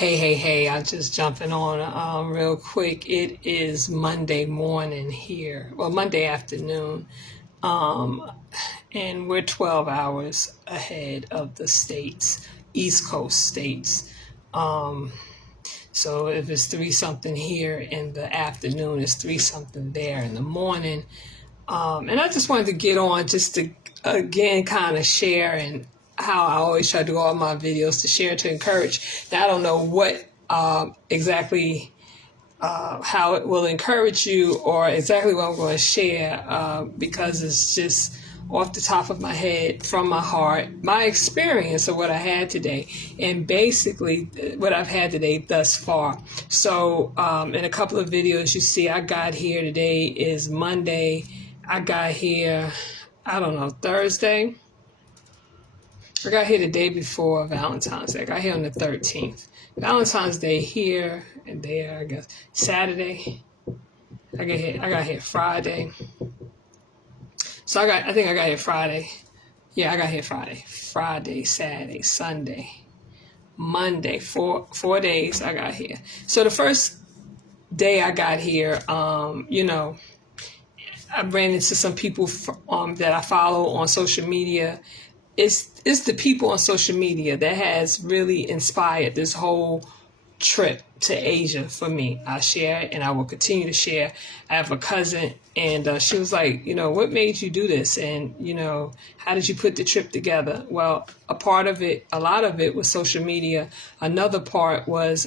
Hey, I'm just jumping on real quick. It is Monday morning here, well, Monday afternoon, um, and we're 12 hours ahead of the states, East Coast states. Um, so if it's 3 something here in the afternoon, it's 3 something there in the morning. And I just wanted to get on just to, again, kind of share and how I always try to do all my videos to share to encourage. Now, I don't know what exactly how it will encourage you or exactly what I'm going to share because it's just off the top of my head, from my heart, my experience of what I had today, and basically what I've had today thus far. So in a couple of videos you see I got here, today is Monday. I got here, I don't know, Thursday. I got here the day before Valentine's Day. I got here on the 13th. Valentine's Day here and there, I guess. Saturday. I got here Friday. So I think I got here Friday. Yeah, I got here Friday. Friday, Saturday, Sunday, Monday. Four days I got here. So the first day I got here, I ran into some people that I follow on social media. It's the people on social media that has really inspired this whole trip to Asia for me. I share it and I will continue to share. I have a cousin and she was like, what made you do this? And, how did you put the trip together? Well, a lot of it was social media. Another part was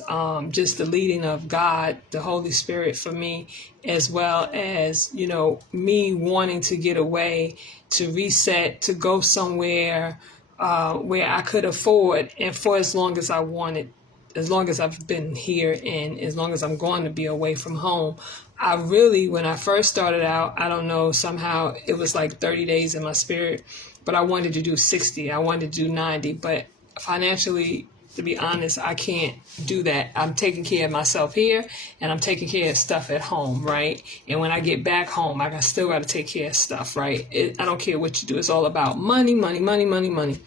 just the leading of God, the Holy Spirit for me, as well as, me wanting to get away, to reset, to go somewhere where I could afford and for as long as I wanted, as long as I've been here and as long as I'm going to be away from home. I really, when I first started out, I don't know, somehow it was like 30 days in my spirit, but I wanted to do 60. I wanted to do 90, but financially, to be honest, I can't do that. I'm taking care of myself here and I'm taking care of stuff at home, right? And when I get back home, I still got to take care of stuff, right? I don't care what you do. It's all about money, money, money, money, money.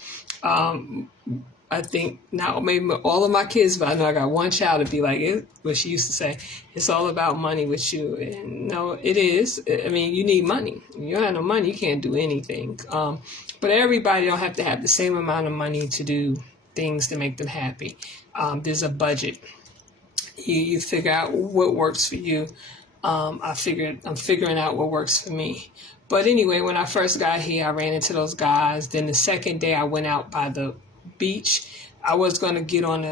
I think now maybe all of my kids, but I know I got one child to be like it, what she used to say, it's all about money with you. And no, it is. I mean, you need money. If you don't have no money, you can't do anything. But everybody don't have to have the same amount of money to do things to make them happy. There's a budget. You figure out what works for you. I'm figuring out what works for me. But anyway, when I first got here, I ran into those guys. Then the second day I went out by the beach. I was going to get on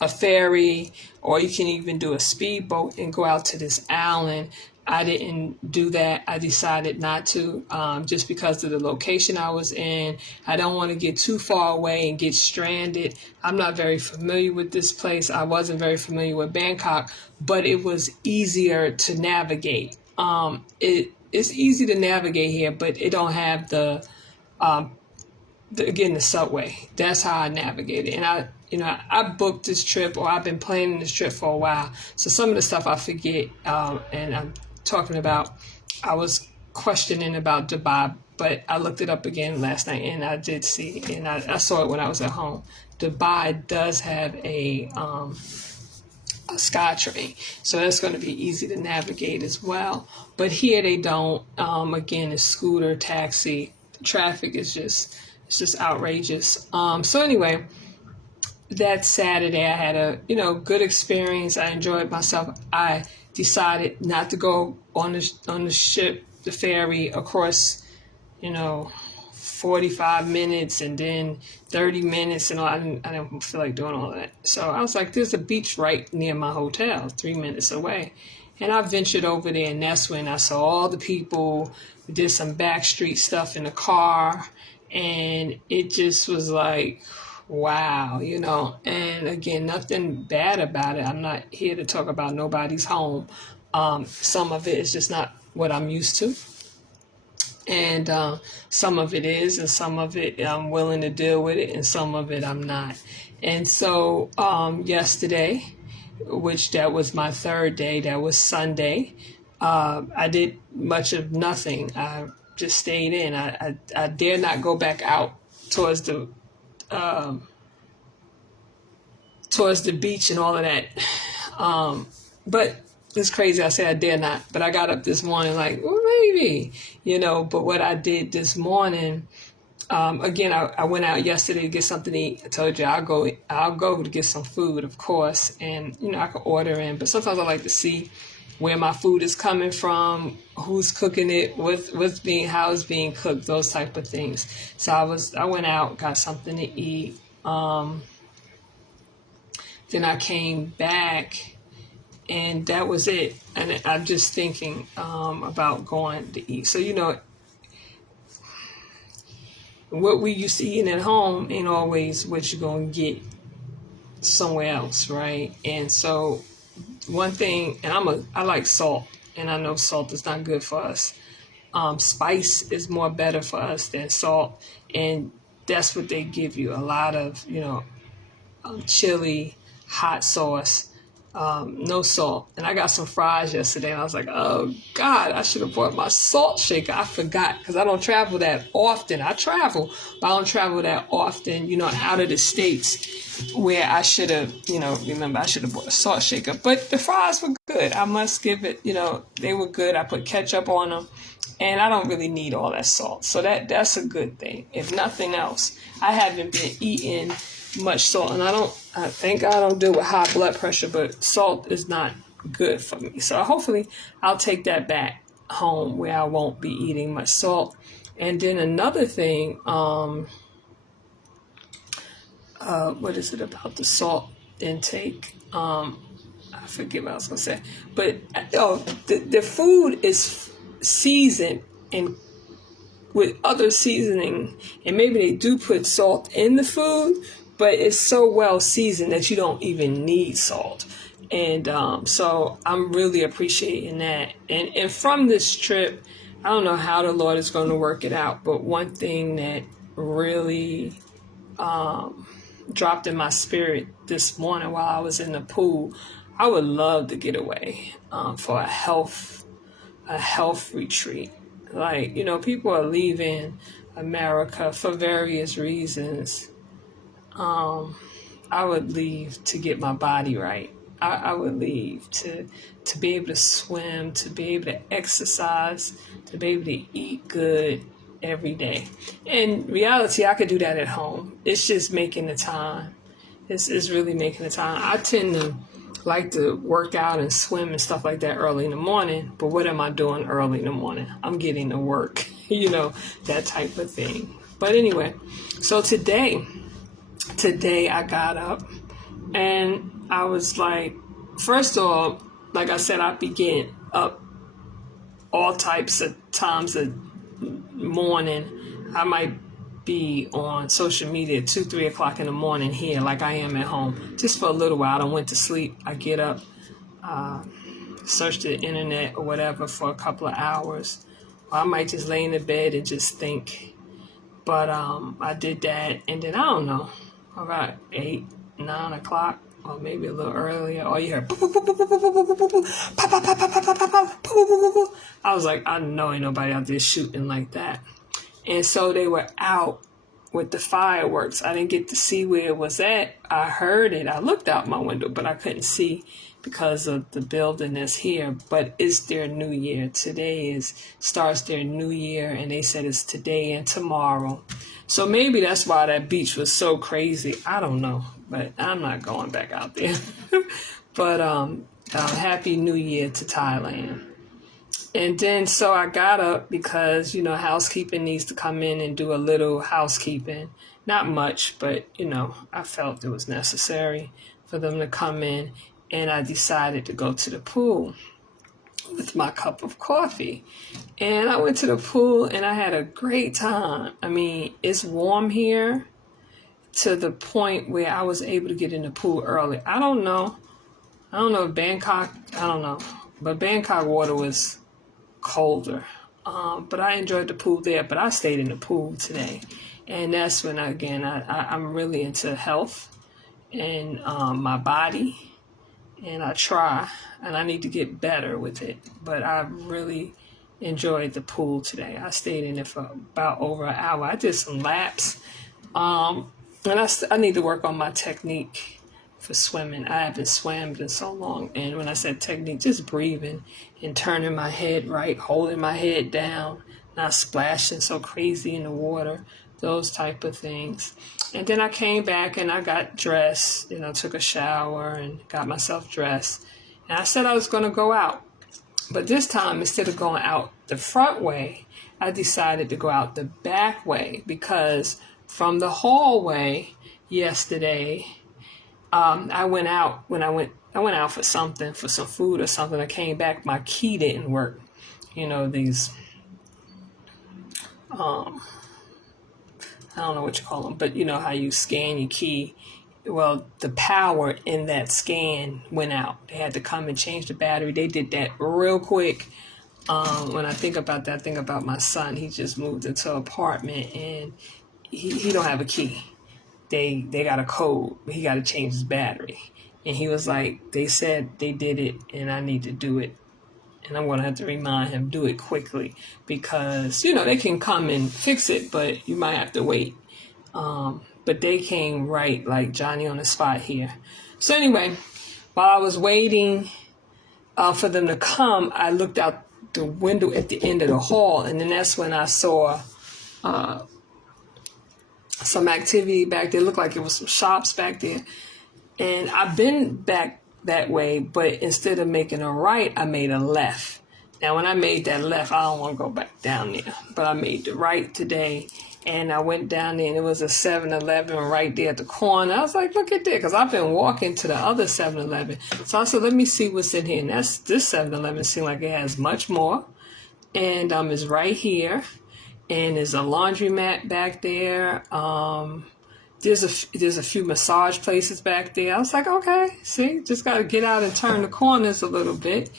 a ferry, or you can even do a speedboat and go out to this island. I didn't do that. I decided not to, just because of the location I was in. I don't want to get too far away and get stranded. I'm not very familiar with this place. I wasn't very familiar with Bangkok, but it was easier to navigate. It's easy to navigate here, but it don't have the subway. That's how I navigate it. And I booked this trip, or I've been planning this trip for a while. So some of the stuff I forget, and I'm talking about, I was questioning about Dubai, but I looked it up again last night and I did see, and I saw it when I was at home. Dubai does have a SkyTrain, so that's going to be easy to navigate as well. But here they don't. Again, it's scooter, taxi. The traffic is just outrageous. So anyway, that Saturday I had a good experience. I enjoyed myself. I decided not to go on the ship, the ferry across, 45 minutes and then 30 minutes and all. I didn't feel like doing all that. So I was like, there's a beach right near my hotel, 3 minutes away. And I ventured over there, and that's when I saw all the people. We did some backstreet stuff in the car, and it just was like, wow, And again, nothing bad about it. I'm not here to talk about nobody's home. Some of it is just not what I'm used to. And some of it is, and some of it I'm willing to deal with it, and some of it I'm not. And so yesterday, which that was my third day, that was Sunday, I did much of nothing. I just stayed in. I dare not go back out towards the towards the beach and all of that. But it's crazy. I say I dare not. But I got up this morning like, well, maybe, But what I did this morning, again, I went out yesterday to get something to eat. I told you I'll go to get some food, of course, and I can order in. But sometimes I like to see where my food is coming from, who's cooking it, how it's being cooked, those type of things. So I went out, got something to eat. Then I came back, and that was it. And I'm just thinking about going to eat. So what we used to eating at home ain't always what you're gonna get somewhere else, right? And so one thing, and I like salt, and I know salt is not good for us. Spice is more better for us than salt, and that's what they give you, a lot of chili, hot sauce, no salt. And I got some fries yesterday, and I was like, oh God, I should have brought my salt shaker. I forgot, because I don't travel that often. I travel, but I don't travel that often, out of the States, where I should have, remember, I should have brought a salt shaker. But the fries were good. I must give it, they were good. I put ketchup on them, and I don't really need all that salt. So that's a good thing. If nothing else, I haven't been eating much salt, and I thank God I don't deal with high blood pressure, but salt is not good for me. So hopefully I'll take that back home where I won't be eating much salt. And then another thing, what is it about the salt intake? I forget what I was gonna say, but the food is seasoned and with other seasoning, and maybe they do put salt in the food, but it's so well seasoned that you don't even need salt. And so I'm really appreciating that. And from this trip, I don't know how the Lord is going to work it out, but one thing that really dropped in my spirit this morning while I was in the pool, I would love to get away for a health retreat. Like, people are leaving America for various reasons. I would leave to get my body right. I would leave to be able to swim, to be able to exercise, to be able to eat good every day. In reality, I could do that at home. It's just making the time. It's really making the time. I tend to like to work out and swim and stuff like that early in the morning, but what am I doing early in the morning? I'm getting to work, that type of thing. But anyway, so today I got up and I was like, first of all, like I said, I be getting up all types of times of morning. I might be on social media at 2-3 o'clock in the morning here, like I am at home, just for a little while. I went to sleep. I get up, search the internet or whatever for a couple of hours. Or I might just lay in the bed and just think. But I did that, and then I don't know, about 8, 9 o'clock, or maybe a little earlier. All you heard, I was like, I know ain't nobody out there shooting like that. And so they were out with the fireworks. I didn't get to see where it was at. I heard it. I looked out my window, but I couldn't see because of the building that's here. But it's their new year. Today starts their new year, and they said it's today and tomorrow. So maybe that's why that beach was so crazy. I don't know, but I'm not going back out there. But Happy New Year to Thailand. And then so I got up because, housekeeping needs to come in and do a little housekeeping. Not much, but, I felt it was necessary for them to come in. And I decided to go to the pool with my cup of coffee. And I went to the pool and I had a great time. I mean, it's warm here to the point where I was able to get in the pool early. I don't know if Bangkok, I don't know. But Bangkok water was colder. But I enjoyed the pool there, but I stayed in the pool today. And that's when, again, I'm really into health and my body. And I try, and I need to get better with it. But I really enjoyed the pool today. I stayed in it for about over an hour. I did some laps. And I need to work on my technique for swimming. I haven't swam in so long. And when I said technique, just breathing and turning my head right, holding my head down, not splashing so crazy in the water, those type of things. And then I came back and I got dressed, took a shower and got myself dressed. And I said I was going to go out. But this time, instead of going out the front way, I decided to go out the back way, because from the hallway yesterday, I went out out for something, for some food or something. I came back, my key didn't work. These, I don't know what you call them, but you know how you scan your key. Well, the power in that scan went out. They had to come and change the battery. They did that real quick. When I think about that, I think about my son. He just moved into an apartment and he don't have a key. They got a code. He got to change his battery. And he was like, they said they did it and I need to do it. And I'm going to have to remind him, do it quickly, because, they can come and fix it, but you might have to wait. But they came right like Johnny on the spot here. So anyway, while I was waiting for them to come, I looked out the window at the end of the hall, and then that's when I saw some activity back there. It looked like it was some shops back there. And I've been back that way, but instead of making a right, I made a left. Now, when I made that left, I don't want to go back down there, but I made the right today. And I went down there, and it was a 7-Eleven right there at the corner. I was like, look at that, because I've been walking to the other 7-Eleven. So I said, let me see what's in here. And this 7-Eleven seems like it has much more. And it's right here. And there's a laundromat back there. There's a few massage places back there. I was like, okay, see, just got to get out and turn the corners a little bit.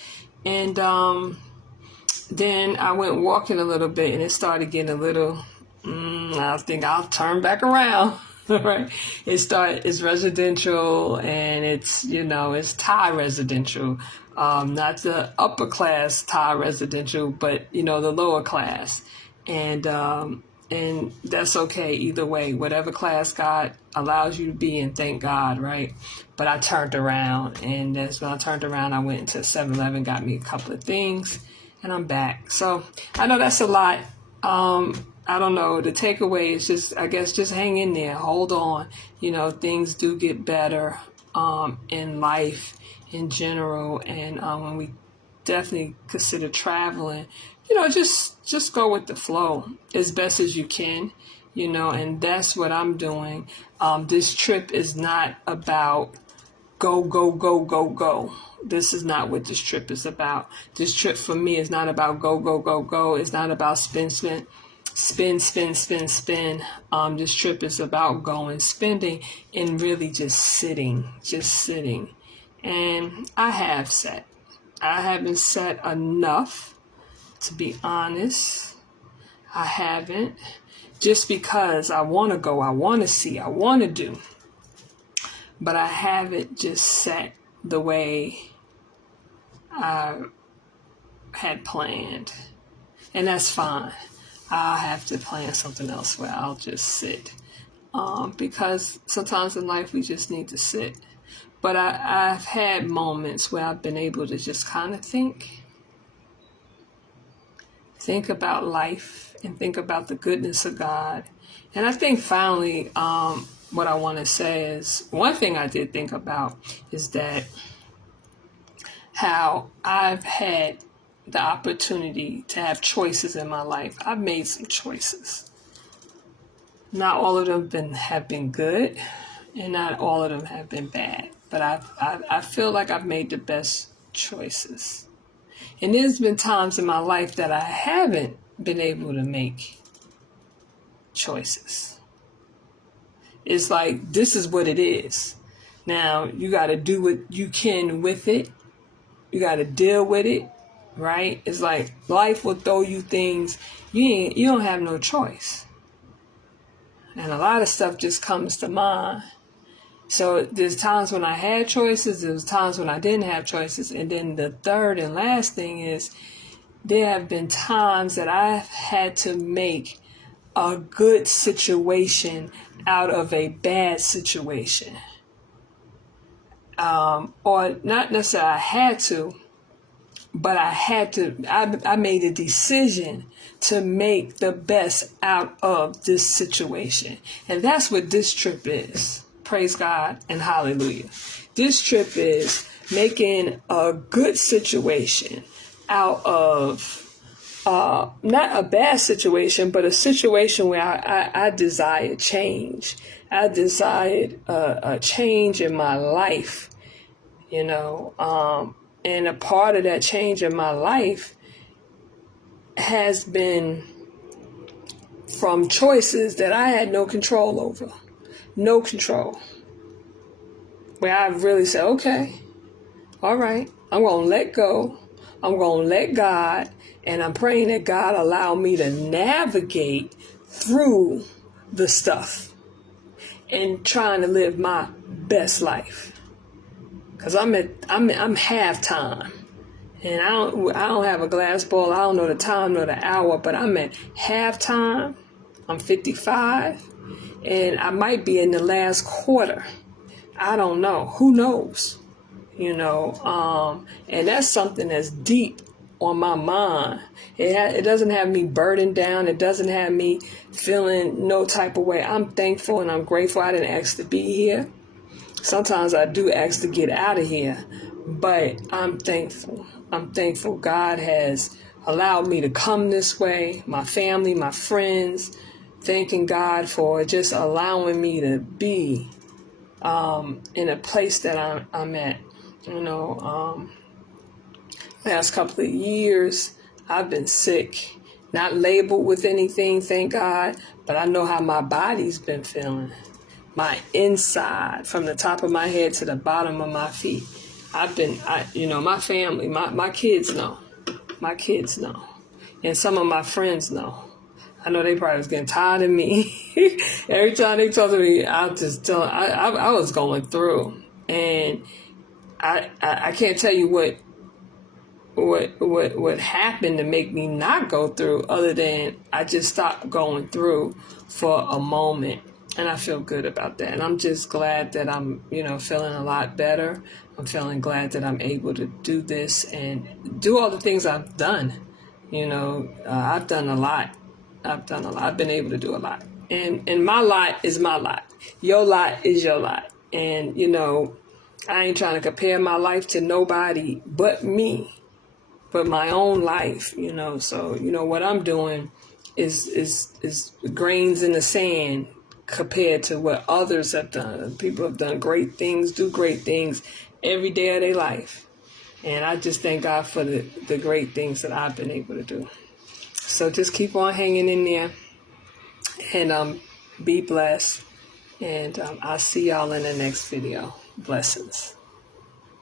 And then I went walking a little bit, and it started getting a little... I think I'll turn back around. Right? It's residential, and it's Thai residential. Not the upper class Thai residential, but the lower class. And that's okay either way. Whatever class God allows you to be in, thank God, right? But I turned around, and that's when I turned around, I went into 7-Eleven, got me a couple of things, and I'm back. So I know that's a lot. I don't know. The takeaway is just hang in there, hold on. Things do get better in life in general, and when we definitely consider traveling, just go with the flow as best as you can, and that's what I'm doing. This trip is not about go, go, go, go, go. This is not what this trip is about. This trip for me is not about go, go, go, go. It's not about spin. This trip is about going, spending, and really just sitting. And I have sat. I haven't sat enough, to be honest. I haven't. Just because I want to go, I want to see, I want to do. But I haven't just sat the way I had planned. And that's fine. I'll have to plan something else where I'll just sit. Because sometimes in life we just need to sit. But I've had moments where I've been able to just kind of think about life and think about the goodness of God. And I think finally what I want to say is, one thing I did think about is that how I've had the opportunity to have choices in my life. I've made some choices. Not all of them have been good, and not all of them have been bad. But I feel like I've made the best choices. And there's been times in my life that I haven't been able to make choices. It's like, this is what it is. Now, you got to do what you can with it. You got to deal with it. Right? It's like life will throw you things. You don't have no choice. And a lot of stuff just comes to mind. So there's times when I had choices. There's times when I didn't have choices. And then the third and last thing is, there have been times that I've had to make a good situation out of a bad situation. or not necessarily I had to, but I made a decision to make the best out of this situation. And that's what this trip is. Praise God and hallelujah. This trip is making a good situation out of not a bad situation, but a situation where I desired change. I desired a change in my life, you know. And a part of that change in my life has been from choices that I had no control over. No control. Where I really said, okay, all right, I'm going to let go. I'm going to let God. And I'm praying that God allow me to navigate through the stuff and trying to live my best life. Cause I'm halftime, and I don't have a glass ball. I don't know the time nor the hour, but I'm at halftime. I'm 55, and I might be in the last quarter. I don't know. Who knows? You know, and that's something that's deep on my mind. It doesn't have me burdened down. It doesn't have me feeling no type of way. I'm thankful and I'm grateful. I didn't ask to be here. Sometimes I do ask to get out of here, but I'm thankful. I'm thankful God has allowed me to come this way, my family, my friends, thanking God for just allowing me to be in a place that I'm at. You know, last couple of years, I've been sick, not labeled with anything, thank God, but I know how my body's been feeling. My inside, from the top of my head to the bottom of my feet. My family, my kids know. My kids know. And some of my friends know. I know they probably was getting tired of me. Every time they talk to me, I'll just tell them, I was going through. And I can't tell you what happened to make me not go through, other than I just stopped going through for a moment. And I feel good about that. And I'm just glad that I'm, feeling a lot better. I'm feeling glad that I'm able to do this and do all the things I've done. I've done a lot. I've been able to do a lot. And my lot is my lot. Your lot is your lot. And, I ain't trying to compare my life to nobody but me, but my own life, So, what I'm doing is grains in the sand compared to what others have done. People have done great things, do great things every day of their life. And I just thank God for the great things that I've been able to do. So just keep on hanging in there and be blessed. And I'll see y'all in the next video. Blessings.